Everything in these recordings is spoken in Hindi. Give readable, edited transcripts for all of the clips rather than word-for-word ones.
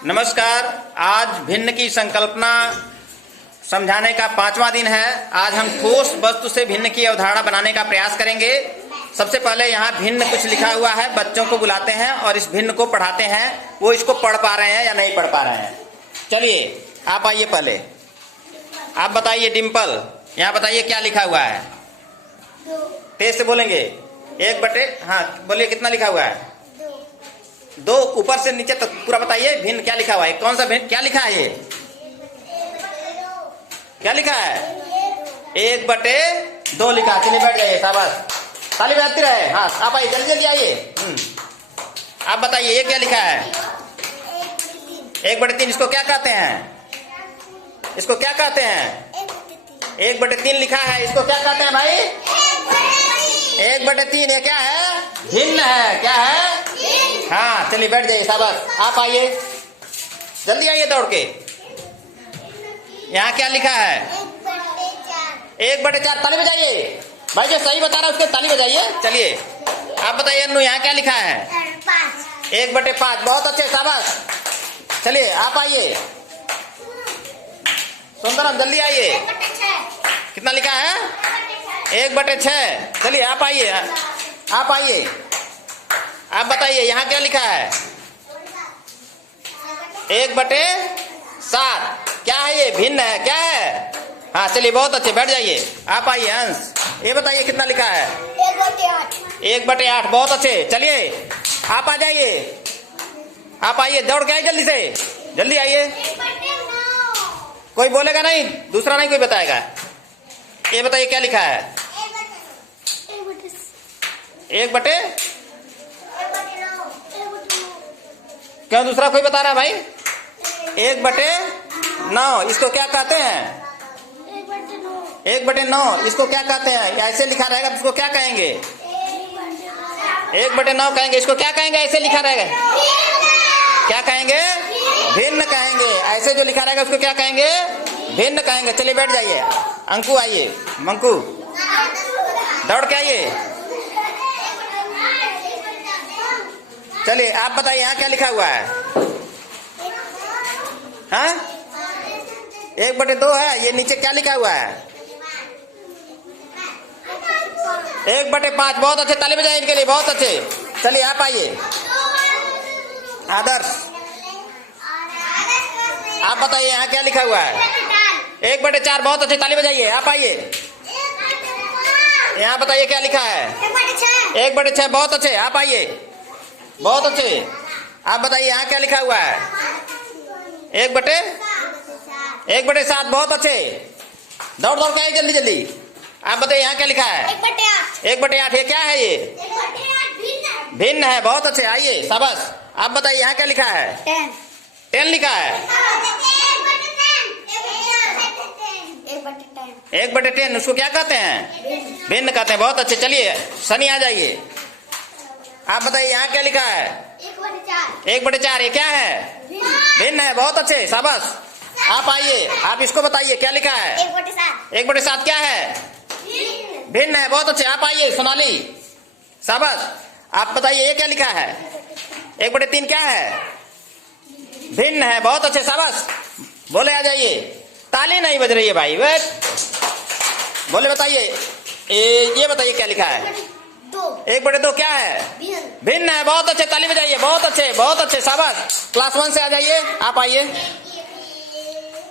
नमस्कार। आज भिन्न की संकल्पना समझाने का 5वां दिन है। आज हम ठोस वस्तु से भिन्न की अवधारणा बनाने का प्रयास करेंगे। सबसे पहले यहाँ भिन्न कुछ लिखा हुआ है, बच्चों को बुलाते हैं और इस भिन्न को पढ़ाते हैं। वो इसको पढ़ पा रहे हैं या नहीं पढ़ पा रहे हैं। चलिए आप आइए, पहले आप बताइए। डिम्पल, यहाँ बताइए क्या लिखा हुआ है। तेज से बोलेंगे। 1/, हाँ बोलिए, कितना लिखा हुआ है? 2। ऊपर से नीचे तक पूरा बताइए। भिन्न क्या लिखा हुआ है? कौन सा भिन्न क्या लिखा है? ये क्या लिखा है? 1/2 लिखा। चलिए बैठ जाइए, शाबाश, ताली बजाती रहे। हाँ आप आइए, जल्दी जल्दी आइए। आप बताइए ये क्या लिखा है? 1/3। इसको क्या कहते हैं? इसको क्या कहते हैं? 1/3 लिखा है। इसको क्या कहते हैं भाई? 1/3। ये क्या है? भिन्न है। क्या है? हाँ चलिए बैठ जाइए, शाबाश। आप आइए, जल्दी आइए दौड़ के। यहाँ क्या लिखा है? 1/4। ताली बजाइए भाई, जो सही बता रहा है उसके ताली बजाइए। चलिए आप बताइए अन्नू, यहाँ क्या लिखा है? 1/5। बहुत अच्छे, शाबाश। चलिए आप आइए। सुंदरम जल्दी आइए। कितना लिखा है? 1/6। चलिए आप आइए, आप आइए। आप बताइए यहाँ क्या लिखा है? 1/7। क्या है ये? भिन्न है। क्या है? हाँ चलिए बहुत अच्छे, बैठ जाइए। आप आइए अंश, ये बताइए कितना लिखा है? 1/8। बहुत अच्छे। चलिए आप आ जाइए, आप आइए, दौड़ के आइए, जल्दी से जल्दी आइए। कोई बोलेगा नहीं, दूसरा नहीं कोई बताएगा। ये बताइए क्या लिखा है? 1/, क्यों दूसरा कोई बता रहा है भाई? 1/9। इसको क्या कहते हैं? 1/9। इसको क्या कहते हैं? ऐसे लिखा रहेगा, इसको क्या कहेंगे? 1/9 कहेंगे। इसको क्या कहेंगे? ऐसे लिखा रहेगा, क्या कहेंगे? भिन्न कहेंगे। ऐसे जो लिखा रहेगा उसको क्या कहेंगे? भिन्न कहेंगे। चलिए बैठ जाइए। अंकु आइए, मंकू दौड़ के आइए। चलिए आप बताइए यहाँ क्या लिखा हुआ है? हाँ 1/2 है। ये नीचे क्या लिखा हुआ है? 1/5। बहुत अच्छे, ताली बजाइए इनके लिए, बहुत अच्छे। चलिए आप आइए। आदर्श आप बताइए यहाँ क्या लिखा हुआ है? 1/4। बहुत अच्छे, ताली बजाइए। आप आइए, यहाँ बताइए क्या लिखा है? 1/6। बहुत अच्छे, आप आइए, बहुत अच्छे। आप बताइए यहाँ क्या लिखा हुआ है? 1/7। बहुत अच्छे, दौड़ दौड़ के आइए जल्दी जल्दी। आप बताइए यहाँ क्या लिखा है? 1/8। ये क्या है? ये भिन्न है। बहुत अच्छे, आइए, शाबाश। आप बताइए यहाँ क्या लिखा है? 10 लिखा है। 1/10। उसको क्या कहते हैं? भिन्न कहते हैं। बहुत अच्छे। चलिए सनी आ जाइए। आप बताइए यहाँ क्या लिखा है? 1/4। ये क्या है? भिन्न है। बहुत अच्छे, शाबाश। आप आइए, आप इसको बताइए क्या लिखा है? 1/7। क्या है? भिन्न है। बहुत अच्छे, आप आइए। सोनाली, शाबाश। आप बताइए ये क्या लिखा है? 1/3। क्या है? भिन्न है। बहुत अच्छे, शाबाश। बोले आ जाइए। ताली नहीं बज रही है भाई, बोले बताइए। ये बताइए क्या लिखा है? 1/2। क्या है? भिन्न है। बहुत अच्छे, ताली बजाइए। बहुत अच्छे, बहुत अच्छे, शाबाश। क्लास 1 से आ जाइए, आप आइए।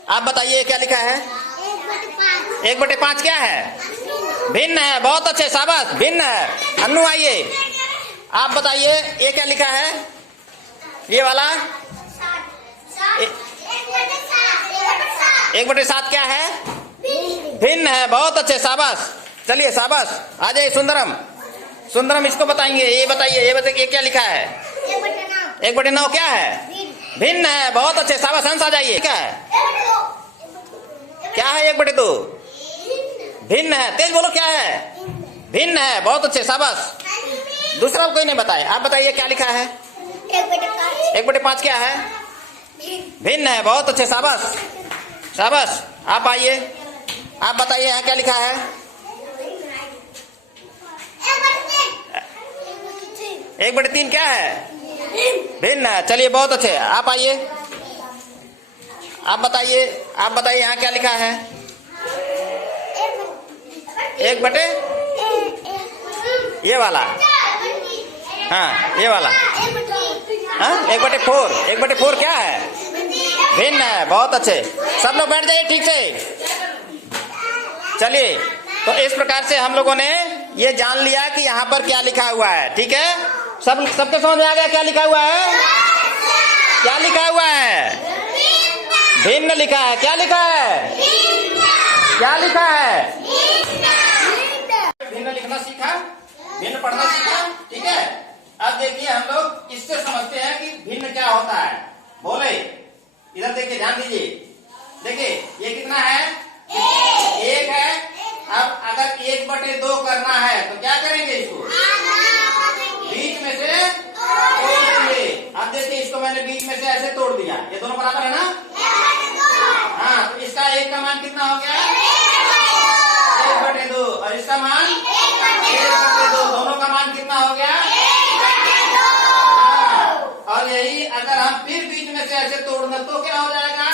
आप बताइए क्या लिखा है? 1/5। क्या है? भिन्न है। बहुत अच्छे, शाबाश, भिन्न है। अन्नू आइए, आप बताइए ये क्या लिखा है? ये वाला 1/7। क्या है? भिन्न है। बहुत अच्छे, शाबाश। चलिए शाबाश, आ जाइए। सुंदरम, सुंदरम इसको बताएंगे। ये बताइए, ये क्या लिखा है? 1/9। क्या है? भिन्न है। बहुत अच्छे, शाबाश। हंस आ जाइए। क्या है? क्या है? 1/2 भिन्न है। तेज बोलो, क्या है? भिन्न है। बहुत अच्छे, शाबाश। दूसरा कोई नहीं बताए। आप बताइए क्या लिखा है? 1/5। क्या है? भिन्न है। बहुत अच्छे, शाबाश, शाबाश। आप आइए, आप बताइए यहाँ क्या लिखा है? 1/3। क्या है? भिन्न है। चलिए बहुत अच्छे, आप आइए। आप बताइए यहाँ क्या लिखा है? 1/, ये वाला, हाँ ये वाला, हाँ 1/4, 1/4 क्या है? भिन्न है। बहुत अच्छे, सब लोग बैठ जाइए ठीक से। चलिए, तो इस प्रकार से हम लोगों ने ये जान लिया कि यहाँ पर क्या लिखा हुआ है। ठीक है, सबके समझ में आ गया क्या लिखा हुआ है? क्या लिखा हुआ है? भिन्न लिखा है। क्या लिखा है? क्या लिखा है? भिन्न लिखना सीखा, भिन्न पढ़ना सीखा। ठीक है, अब देखिए हम लोग इससे समझते हैं कि भिन्न क्या होता है। बोले, इधर देखिए, ध्यान दीजिए। देखिए ये कितना है? 1 है। अब अगर 1/2 करना है तो क्या करेंगे? इसको बीच में से तोड़ देंगे। अब देखिए, इसको मैंने बीच में से ऐसे तोड़ दिया। ये दोनों बराबर है ना? हाँ, तो इसका 1 का मान कितना हो गया? 1/2। और इसका मान 1/2। दोनों का मान कितना हो गया? और यही अगर हम फिर बीच में से ऐसे तोड़ना तो क्या हो जाएगा?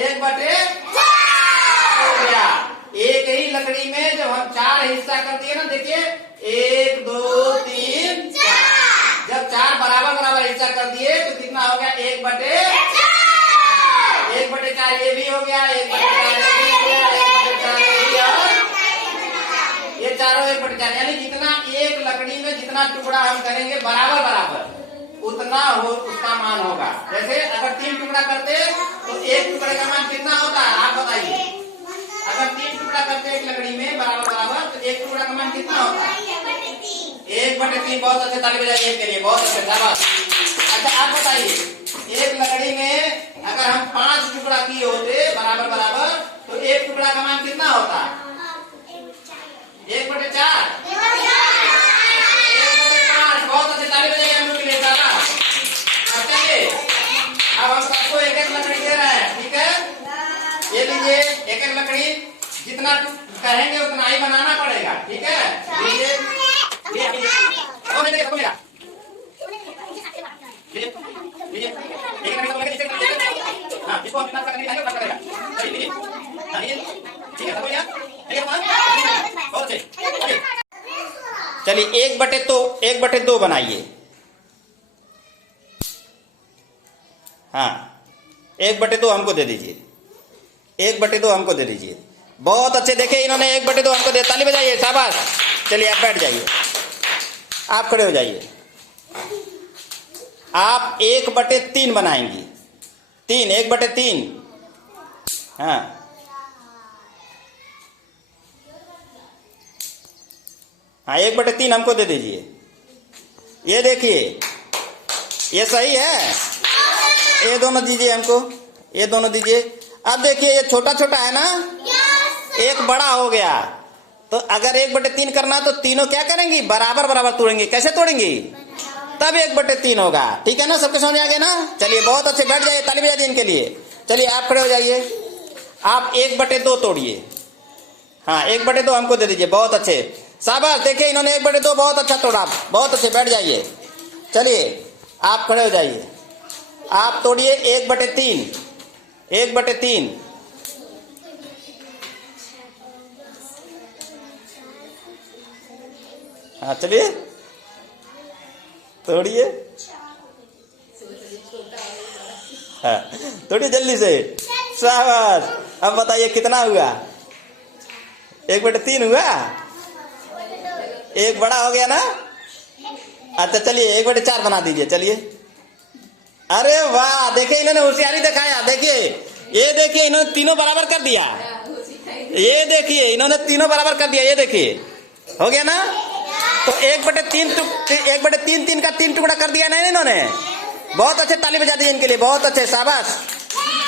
1/4 हो गया। एक ही लकड़ी में जब हम 4 हिस्सा कर दिए ना, देखिए 1 2 3 4, जब 4 बराबर हिस्सा कर दिए तो कितना हो गया? 1/4 ये भी हो गया, 1/4 ये भी हो गया, 1/4 ये भी, और ये चारों 1/4। यानी जितना एक लकड़ी में जितना टुकड़ा हम करेंगे बराबर उतना हो उसका मान होगा। जैसे अगर 3 टुकड़ा करते तो एक टुकड़े का मान कितना होता है? आप बताइए। अगर 3 टुकड़ा करते एक लकड़ी में बराबर तो एक टुकड़ा का मान कितना होता है? 1/3। बहुत अच्छे, ताली बजाइए के लिए, बहुत अच्छे, शाबाश। अच्छा आप बताइए, एक लकड़ी में अगर हम 5 टुकड़ा किए होते बराबर तो एक टुकड़ा का मान कितना होता? 1/4। बहुत अच्छे, ताली बजाइए हम लोग के लिए, शाबाश। अब चलिए, अब हम सबको एक लकड़ी दे रहे हैं। ठीक है, ये लीजिए, एक लकड़ी, जितना कहेंगे उतना ही बनाना पड़ेगा। ठीक है, लीजिए, चलिए 1/2 बनाइए। हाँ 1/2 हमको दे दीजिए, 1/2 हमको दे दीजिए। बहुत अच्छे, देखे इन्होंने 1/2 हमको दे, ताली बजाइए, शाबाश। चलिए आप बैठ जाइए, आप खड़े हो जाइए। आप 1/3 बनाएंगी। 1/3। हाँ हाँ 1/3 हमको दे दीजिए। ये देखिए, ये सही है। ये दोनों दीजिए हमको, ये दोनों दीजिए। अब देखिए ये छोटा छोटा है ना, एक बड़ा हो गया। तो अगर 1/3 करना तो तीनों क्या करेंगी? बराबर तोड़ेंगे। कैसे तोड़ेंगी? तब 1/3 होगा। ठीक है ना, सबके समझ आ गया ना? चलिए बहुत अच्छे, बैठ जाइए, ताली बजा दी इनके लिए। चलिए आप खड़े हो जाइए, आप 1/2 तोड़िए। हाँ 1/2 हमको दे दीजिए। बहुत अच्छे, शाबाश। देखिए इन्होंने 1/2 बहुत अच्छा तोड़ा। बहुत अच्छे, बैठ जाइए। चलिए आप खड़े हो जाइए, आप तोड़िए 1/3। 1/3। हाँ चलिए तोड़िए, हाँ तोड़िए जल्दी से, शाबाश। अब बताइए कितना हुआ? 1/3 हुआ। एक बड़ा हो गया ना। अच्छा चलिए 1/4 बना दीजिए। चलिए, अरे वाह, देखिए इन्होंने होशियारी दिखाया। देखिए ये देखिए, इन्होंने तीनों बराबर कर दिया। ये देखिए इन्होंने तीनों बराबर कर दिया। ये देखिए हो गया ना। तो 1/3 का 3 टुकड़ा कर दिया ना इन्होंने। बहुत अच्छे, ताली बजा दीजिए इनके लिए। बहुत अच्छे, शाबाश।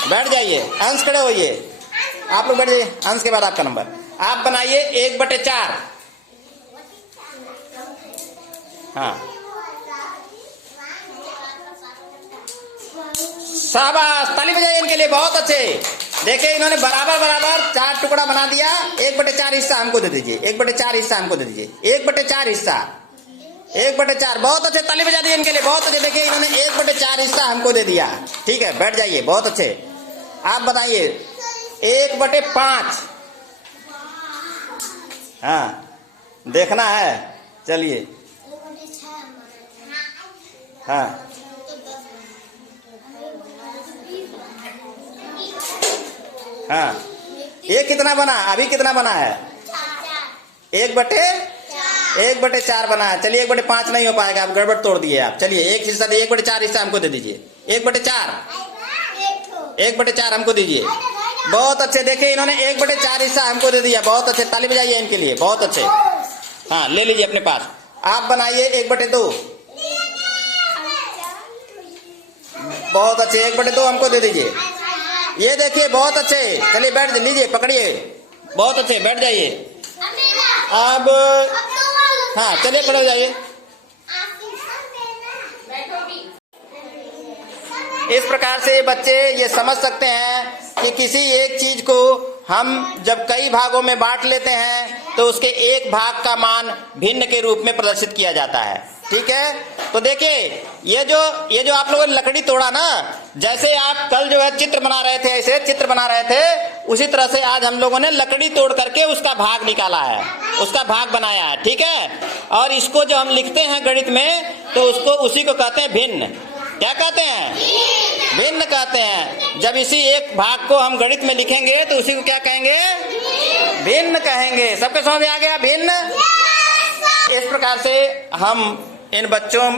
बैठ जाइए, अंश खड़े होइए। आप लोग बैठ जाइए, अंश के बाद आपका नंबर। आप बनाइए 1/4। हाँ शाबाश, ताली बजाइए इनके लिए। बहुत अच्छे, देखिए इन्होंने बराबर 4 टुकड़ा बना दिया। 1/4 हिस्सा हमको दे दीजिए। 1/4 हिस्सा हमको दे दीजिए। 1/4 हिस्सा 1/4 बहुत अच्छे, ताली बजा दी इनके लिए, बहुत अच्छे। देखिए इन्होंने 1/4 हिस्सा हमको दे दिया। ठीक है, बैठ जाइए, बहुत अच्छे। आप बताइए 1/5। हाँ, देखना है, चलिए। हाँ, हाँ, ये कितना बना, अभी कितना बना है? 1/4 बना है। चलिए 1/5 नहीं हो पाएगा, आप गड़बड़ तोड़ दिए आप। चलिए एक हिस्सा दे, 1/4 हिस्सा हमको दे दीजिए। 1/4 हमको दीजिए। बहुत अच्छे, देखिए इन्होंने 1/4 हिस्सा हमको दे दिया, बहुत अच्छे, ताली बजाइए इनके लिए, बहुत अच्छे। हाँ, ले लीजिए अपने पास। आप बनाइए 1/2। बहुत अच्छे, 1/2 हमको दे दीजिए। ये देखिए बहुत अच्छे। चलिए बैठ लीजिए, पकड़िए, बहुत अच्छे, बैठ जाइए। अब हाँ, चलिए खड़े हो जाइए। इस प्रकार से बच्चे ये समझ सकते हैं कि किसी एक चीज को हम जब कई भागों में बांट लेते हैं तो उसके एक भाग का मान भिन्न के रूप में प्रदर्शित किया जाता है। ठीक है, तो देखिए ये जो आप लोगों ने लकड़ी तोड़ा ना, जैसे आप कल जो है चित्र बना रहे थे, ऐसे चित्र बना रहे थे, उसी तरह से आज हम लोगों ने लकड़ी तोड़ करके उसका भाग निकाला है, उसका भाग बनाया है। ठीक है, और इसको जो हम लिखते हैं गणित में तो उसको उसी को कहते हैं भिन्न। क्या कहते हैं? भिन्न कहते हैं। जब इसी एक भाग को हम गणित में लिखेंगे तो उसी को क्या कहेंगे? भिन्न कहेंगे। सबके समझ में आ गया? भिन्न। इस प्रकार से हम इन बच्चों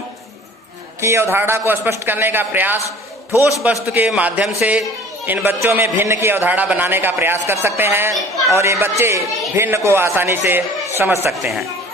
की अवधारणा को स्पष्ट करने का प्रयास ठोस वस्तु के माध्यम से इन बच्चों में भिन्न की अवधारणा बनाने का प्रयास कर सकते हैं और ये बच्चे भिन्न को आसानी से समझ सकते हैं।